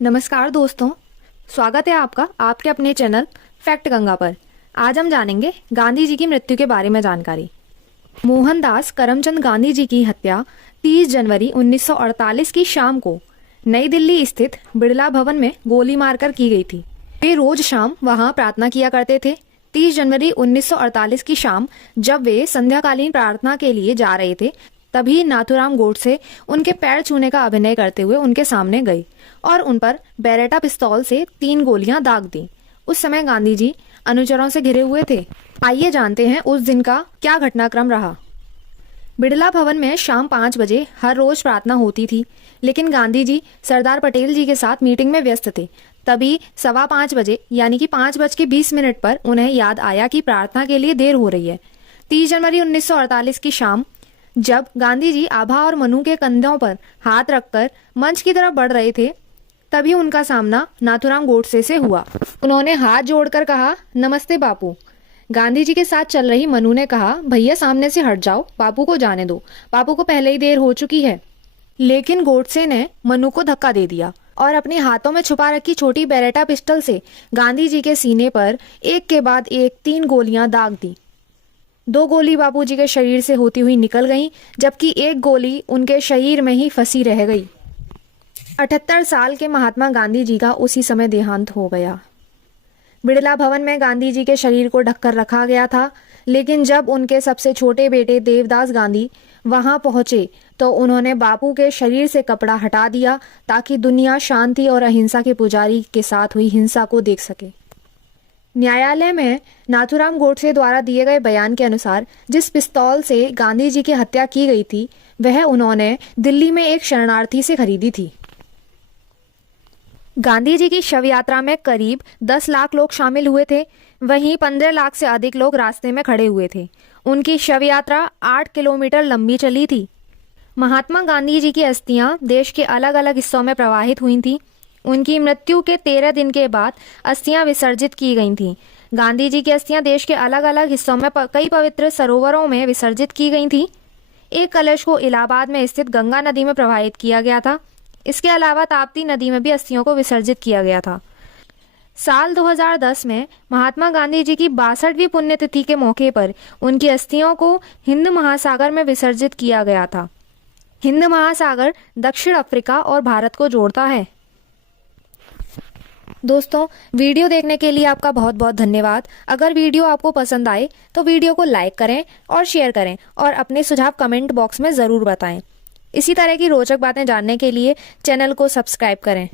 नमस्कार दोस्तों, स्वागत है आपका आपके अपने चैनल फैक्ट गंगा पर। आज हम जानेंगे गांधी जी की मृत्यु के बारे में जानकारी। मोहनदास करमचंद गांधी जी की हत्या 30 जनवरी 1948 की शाम को नई दिल्ली स्थित बिड़ला भवन में गोली मारकर की गई थी। वे रोज शाम वहां प्रार्थना किया करते थे। 30 जनवरी 1948 की शाम जब वे संध्याकालीन प्रार्थना के लिए जा रहे थे, तभी नाथूराम गोडसे उनके पैर छूने का अभिनय करते हुए उनके सामने गए और उन पर बेरेटा पिस्तौल से 3 गोलियां दाग दी। उस समय गांधी जी अनुचरों से घिरे हुए थे। आइए जानते हैं उस दिन का क्या घटनाक्रम रहा। बिड़ला भवन में शाम 5 बजे हर रोज प्रार्थना होती थी, लेकिन गांधी जी सरदार पटेल जी के साथ मीटिंग में व्यस्त थे। तभी 5:15 बजे यानी कि 5:20 पर उन्हें याद आया कि प्रार्थना के लिए देर हो रही है। 30 जनवरी 1948 की शाम जब गांधी जी आभा और मनु के कंधों पर हाथ रखकर मंच की तरफ बढ़ रहे थे, तभी उनका सामना नाथूराम गोडसे से हुआ। उन्होंने हाथ जोड़कर कहा, नमस्ते बापू। गांधी जी के साथ चल रही मनु ने कहा, भैया सामने से हट जाओ, बापू को जाने दो, बापू को पहले ही देर हो चुकी है। लेकिन गोडसे ने मनु को धक्का दे दिया और अपने हाथों में छुपा रखी छोटी बेरेटा पिस्टल से गांधी जी के सीने पर एक के बाद एक 3 गोलियां दाग दी। 2 गोली बापूजी के शरीर से होती हुई निकल गईं, जबकि 1 गोली उनके शरीर में ही फंसी रह गई। 78 साल के महात्मा गांधी जी का उसी समय देहांत हो गया। बिड़ला भवन में गांधी जी के शरीर को ढककर रखा गया था, लेकिन जब उनके सबसे छोटे बेटे देवदास गांधी वहां पहुंचे तो उन्होंने बापू के शरीर से कपड़ा हटा दिया ताकि दुनिया शांति और अहिंसा के पुजारी के साथ हुई हिंसा को देख सके। न्यायालय में नाथूराम गोडसे द्वारा दिए गए बयान के अनुसार जिस पिस्तौल से गांधी जी की हत्या की गई थी, वह उन्होंने दिल्ली में एक शरणार्थी से खरीदी थी। गांधी जी की शव यात्रा में करीब 10 लाख लोग शामिल हुए थे, वहीं 15 लाख से अधिक लोग रास्ते में खड़े हुए थे। उनकी शव यात्रा 8 किलोमीटर लंबी चली थी। महात्मा गांधी जी की अस्थियां देश के अलग अलग हिस्सों में प्रवाहित हुई थीं। उनकी मृत्यु के 13 दिन के बाद अस्थियां विसर्जित की गई थीं। गांधी जी की अस्थियां देश के अलग अलग हिस्सों में कई पवित्र सरोवरों में विसर्जित की गई थीं। एक कलश को इलाहाबाद में स्थित गंगा नदी में प्रवाहित किया गया था। इसके अलावा ताप्ती नदी में भी अस्थियों को विसर्जित किया गया था। साल 2010 में महात्मा गांधी जी की 62वीं पुण्यतिथि के मौके पर उनकी अस्थियों को हिंद महासागर में विसर्जित किया गया था। हिंद महासागर दक्षिण अफ्रीका और भारत को जोड़ता है। दोस्तों, वीडियो देखने के लिए आपका बहुत बहुत धन्यवाद। अगर वीडियो आपको पसंद आए तो वीडियो को लाइक करें और शेयर करें और अपने सुझाव कमेंट बॉक्स में ज़रूर बताएं। इसी तरह की रोचक बातें जानने के लिए चैनल को सब्सक्राइब करें।